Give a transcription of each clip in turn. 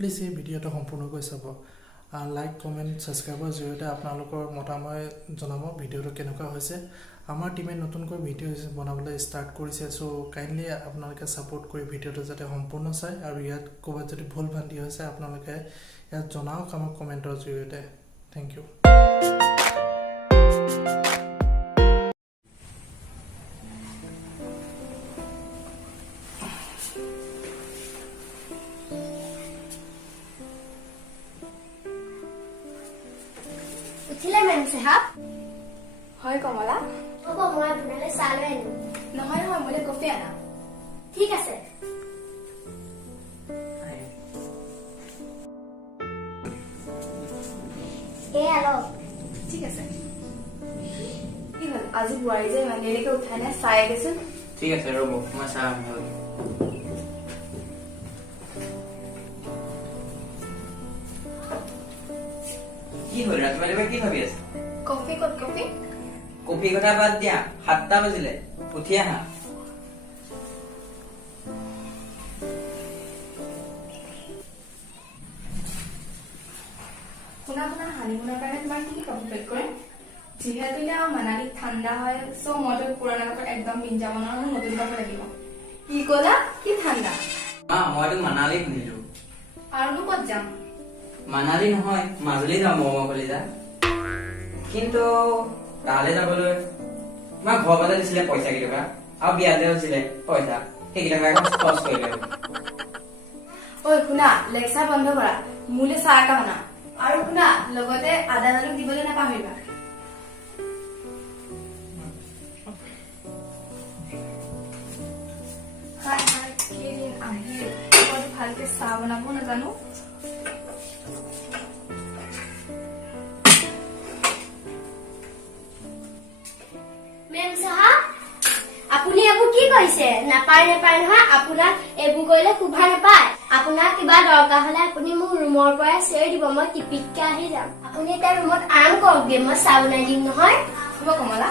Please এই ভিডিঅ'টো সম্পূৰ্ণকৈ চাব। লাইক কমেণ্ট ছাবস্ক্ৰাইবৰ জৰিয়তে আপোনালোকৰ মতামত জনাব ভিডিঅ'টো কেনেকুৱা হৈছে। আমাৰ টিমে নতুনকৈ ভিডিঅ' বনাবলৈ ষ্টাৰ্ট কৰিছে, চ' কাইণ্ডলি আপোনালোকে ছাপোৰ্ট কৰি ভিডিঅ'টো যাতে সম্পূৰ্ণ চায় আৰু ইয়াত ক'ৰবাত যদি ভুল ভ্ৰান্তি হৈছে আপোনালোকে ইয়াত জনাওক আমাক কমেণ্টৰ জৰিয়তে। Thank U. উঠিলে মেম সাহেব? হয় কমলা। হ'ব মই আপোনালৈ চাহ লৈ আনিম। নহয় নহয় মোলৈ কফি আনা। ঠিক আছে। এয়া লওক। ঠিক আছে। কি হ'ল আজি বোৱাৰী যে ইমান দেৰিলৈকে উঠাই নাই, চাই দেচোন। ঠিক আছে ৰ'ব মই চাহ আৰম্ভ কি হ'ল ৰাতিপুৱা কি ভাবি আছা? কফি ক'ত কফি? কফি কথা বাদ দিয়া, 7টা বাজিলে, উঠি আহা। শুনা শুনা, হানিমুনৰ কাৰণে তোমাৰ কি কাপোৰ পেক কৰিম? যিহেতু এতিয়া মানালীত ঠাণ্ডা হয়, চ' মইতো পুৰণা কাপোৰ একদম পিন্ধি যাব নোৱাৰো, নতুন কাপোৰ লাগিব। কি ক'লা? কি ঠাণ্ডা? মইতো মানালী শুনিলো। আৰুনো ক'ত যাম? মানালী নহয়, মাজুলী যাম কলিজা। কিন্তু তালৈ যাবলৈ তোমাৰ ঘৰৰ পৰা দিছিলে পইচা কেইটকা আৰু বিয়াতে হৈছিলে পইচা, সেইকেইটকা খৰচ কৰিলে। ঐ শুনা, লেকচাৰ বন্ধ কৰা, মোলৈ চাহ একাপ আনা। আৰু শুনা, লগতে আদা জালুক দিবলৈ নাপাহৰিবা। কেইদিন আহিল, ভালকে চাহ বনাব নাজানো। মেম সাহেব আপুনি এইবোৰ কি কৰিছে? নাপায় নহয়, আপোনাক এইবোৰ কৰিলে শোভা নাপায়। আপোনাক কিবা দৰকাৰ হলে আপুনি মোক ৰুমৰ পৰা চিঞৰি দিব, মই টিপিককে আহি যাম। আপুনি এতিয়া ৰুমত আৰাম কৰকগে, মই চাহ বনাই দিম নহয়। হ'ব কমলা।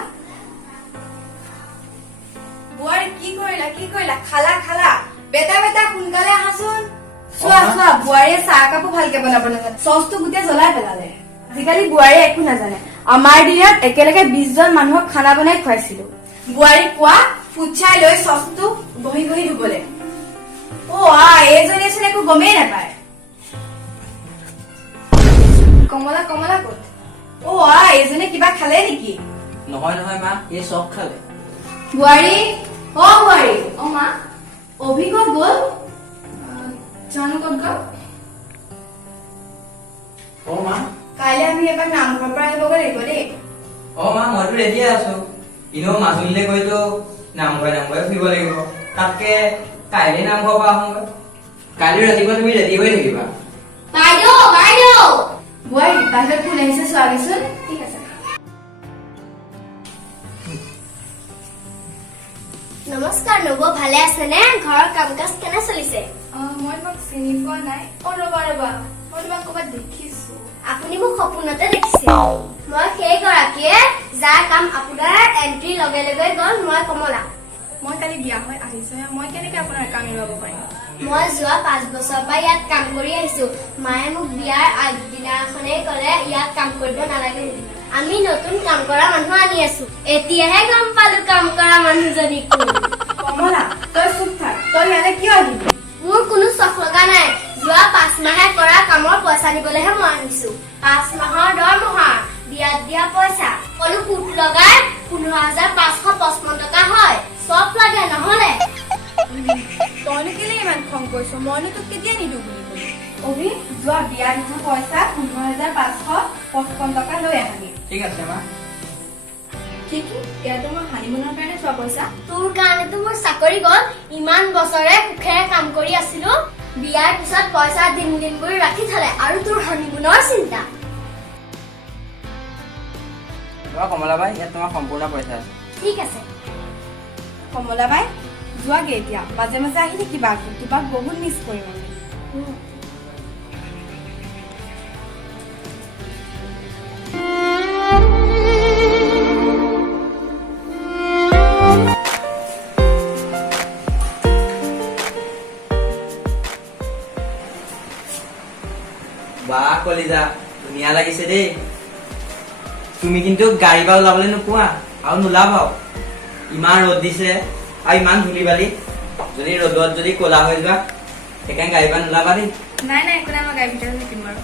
বোৱাৰী কি কৰিলা? খালা বেটা সোনকালে আহাচোন। চোৱা বোৱাৰীয়ে চাহ কাপো ভালকে বনাব নাজানে, চচটো গোটেই জ্বলাই পেলালে। আজিকালি বোৱাৰীয়ে একো নাজানে। আমাৰ দিনত একেলগে 20 জন মানুহক খানা বনাই খুৱাইছিলো। বোৱাৰী কোৱা ফুটছাই লৈ চচটো বহি ধুবলে। এইজনীচোন একো গমেই নাপায়। কমলা ক'ত? এইজনে কিবা খালে নেকি? নহয় মা, এই চব খালে। বোৱাৰী মা অভি ক'ত গ'ল? জানো ক'ত গ'ল। মা কাইলৈ আমি এবাৰ নামঘৰৰ পৰা আহিবগৈ লাগিব দেই। মা মইতো ৰেডিয়ে আছো, এনেও মাজুলীলৈ গৈতো নামঘৰে ফুৰিব লাগিব, তাতকে কাইলৈ নামঘৰৰ পৰা আহোগৈ। কাইলৈ ৰাতিপুৱা তুমি ৰেডি হৈ থাকিবা। বাইদেউ বোৱাৰী বাহিৰত কোন আহিছে চোৱাগেচোন। ঠিক আছে। নমস্কাৰ নব, ভালে আছেনে? ঘৰৰ কাম কাজ কেনে চলিছে? মই তোমাক চিনি পোৱা নাই। ৰবা মই তোমাক ক'ৰবাত দেখিছো। আপুনি মোক সপোনতে দেখিছে। মই সেইগৰাকীয়ে যাৰ কাম আপোনাৰ এন্ট্ৰি লগে লগে গ'ল। মই কমলা। মই কালি বিয়া হৈ আহিছোহে, মই কেনেকে আপোনাৰ কাম এৰুৱাব পাৰিম? মই যোৱা 5 বছৰৰ পৰা ইয়াত কাম কৰি আহিছো। মায়ে মোক বিয়াৰ আগদিনাখনেই ক'লে ইয়াত কাম কৰিব নালাগে বুলি। আমি নতুন কাম কৰা মানুহ আনি আছো। এতিয়াহে গম পালো কাম কৰা মানুহজনী কোন। কমলা তই চুপ থাক, তই ইয়ালে কিয় আহিবি? মোৰ কোনো চখ লগা নাই। যোৱা 5 মাহে কৰা কামৰ পইচা দিবলৈহে মই আহিছো। 5 মাহৰ দৰমহা, বিয়াত দিয়া পইচা সকলো সুত লগাই 15,555 টকা হয়। চব লাগে নহলে। তইনো কেলে ইমান খং কৰিছ? মইনো তোক কেতিয়া নিদো বুলি কলো। অভি যোৱা বিয়াত দিয়া পইচা 15,555 টকা লৈ আহাগি। ঠিক আছে মা। কি এয়াতো মই হানিমুনৰ কাৰণে চোৱা পইচা? তোৰ কাৰণেতো মোৰ চাকৰি গ'ল। ইমান বছৰে সুখেৰে কাম কৰি আছিলো, বিয়াৰ পিছত পইচা দিম বুলি ৰাখি থলে আৰু তোৰ হানিমুনৰ চিন্তা। কমলা বাই, ইয়াত তোমাৰ সম্পূৰ্ণ পইচা আছে। ঠিক আছে। কমলা বাই যোৱাগে এতিয়া, মাজে মাজে আহি থাকিবা, তোমাক বহুত মিছ কৰিম আমি। বা কলিজা ধুনীয়া লাগিছে দেই। তুমি কিন্তু গাড়ী পৰা ওলাবলৈ নোপোৱা আৰু নোলাবাও। ইমান ৰ'দ দিছে আৰু ইমান ধূলি বালি, যদি ৰ'দত যদি ক'লা হৈ যোৱা সেইকাৰণে গাড়ী পৰা নোলাবা দেই। নাই নাই একো নাই, মই গাড়ীৰ ভিতৰত থাকিম বাৰু।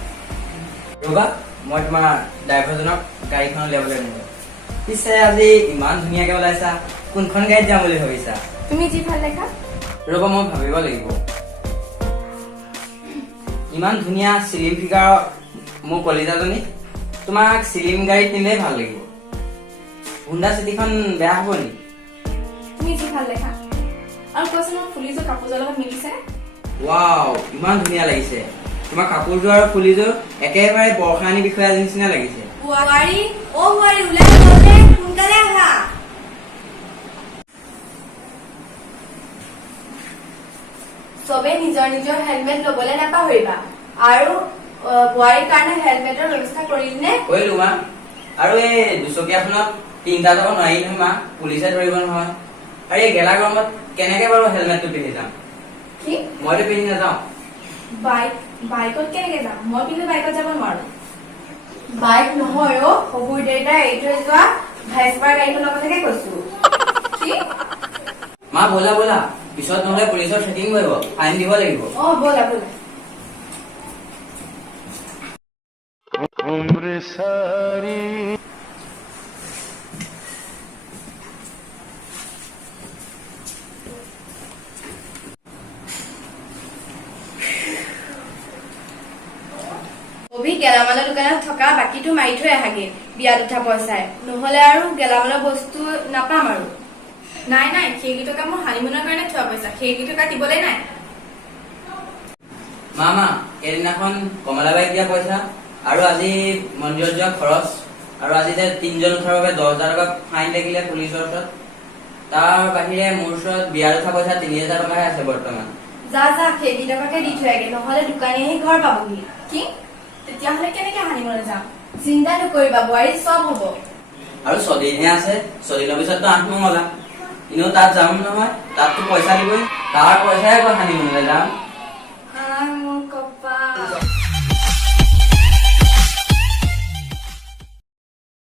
ৰ'বা মই তোমাৰ ড্ৰাইভাৰজনক গাড়ীখন উলিয়াবলৈ নিওঁ। পিছে আজি ইমান ধুনীয়াকে ওলাইছা, কোনখন গাড়ীত যাম বুলি ভাবিছা? তুমি যি ভাল দেখা। ৰ'বা মই ভাবিব লাগিব। ইমান ধুনীয়া চিলিম ফিগাৰ মোৰ কলিজাজনী, তোমাক চিলিম গাড়ীত নিলেই ভাল লাগিব। হুণ্ডা চিটিখন বেয়া হ'ব নেকি? তুমি যি ভাল দেখা। আৰু কোৱাচোন মোৰ ফুলিযোৰ কাপোৰযোৰ লগত মিলিছে? ৱাও ইমান ধুনীয়া লাগিছে। তোমাৰ কাপোৰযোৰ আৰু ফুলিযোৰ একেবাৰে বৰ্ষাৰাণী বিষয়াৰ নিচিনা লাগিছে। বোৱাৰী অ বোৱাৰী ওলাই গ'লে সোনকালে আহা। চবে নিজৰ নিজৰ হেলমেট লবলৈ নাপাহৰিবা। আৰু বোৱাৰীৰ কাৰণে হেলমেটৰ ব্যৱস্থা কৰিলি নে? কৰিলো মা। আৰু এই দুচকীয়াখনত তিনিটা যাব নোৱাৰি নহয় মা, পুলিচে ধৰিব নহয়। আৰু এই গেলা গৰমত কেনেকে বাৰু হেলমেটটো পিন্ধি যাম? কি মইতো পিন্ধি নাযাওঁ। বাইকত কেনেকে যাম? মই কিন্তু বাইকত যাব নোৱাৰো। বাইক নহয় অ, শহুৰ দেউতাই এৰি থৈ যোৱা ভাইচপাৰ গাড়ীখনৰ কথাকে কৈছো। কি? মা ব'লা ব'লা, পিছত নহলে পুলিচৰ চেকিং কৰিব, ফাইন দিব লাগিব। অ ব'লা ব'লা। অভি গেলামালৰ দোকানত থকা বাকীটো মাৰি থৈ আহাগে বিয়াত উঠা পইচাই, নহলে আৰু গেলামালৰ বস্তু নাপাম আৰু। নাই নাই, সেইকেইটকা মোৰ হানিমুনৰ কাৰণে থোৱা পইচা, সেইকেইটকা দিবলৈ নাই। মা মা, সেইদিনাখন কমলাবাইক দিয়া পইচা আৰু আজি মন্দিৰত যোৱা খৰচ আৰু আজি যে 3জন উঠাৰ বাবে 10,000 টকা ফাইন লাগিলে পুলিচৰ ওচৰত, তাৰ বাহিৰে মোৰ ওচৰত বিয়াত উঠা পইচা 3,000 টকাহে আছে বৰ্তমান। যা যা, সেইকেইটকাকে দি থৈ আগে, নহলে দোকানী আহি ঘৰ পাবহি। কি? তেতিয়াহলে কেনেকে হানিমুনলৈ যাম? চিন্তা নকৰিবা বোৱাৰী, চব হব। আৰু 6 দিনহে আছে, 6 দিনৰ পিছততো 8 মঙলা। এনেও তাত যাম নহয়, তাততো পইচা দিবই, তাৰ পইচাহে হানিমুনলৈ যাম।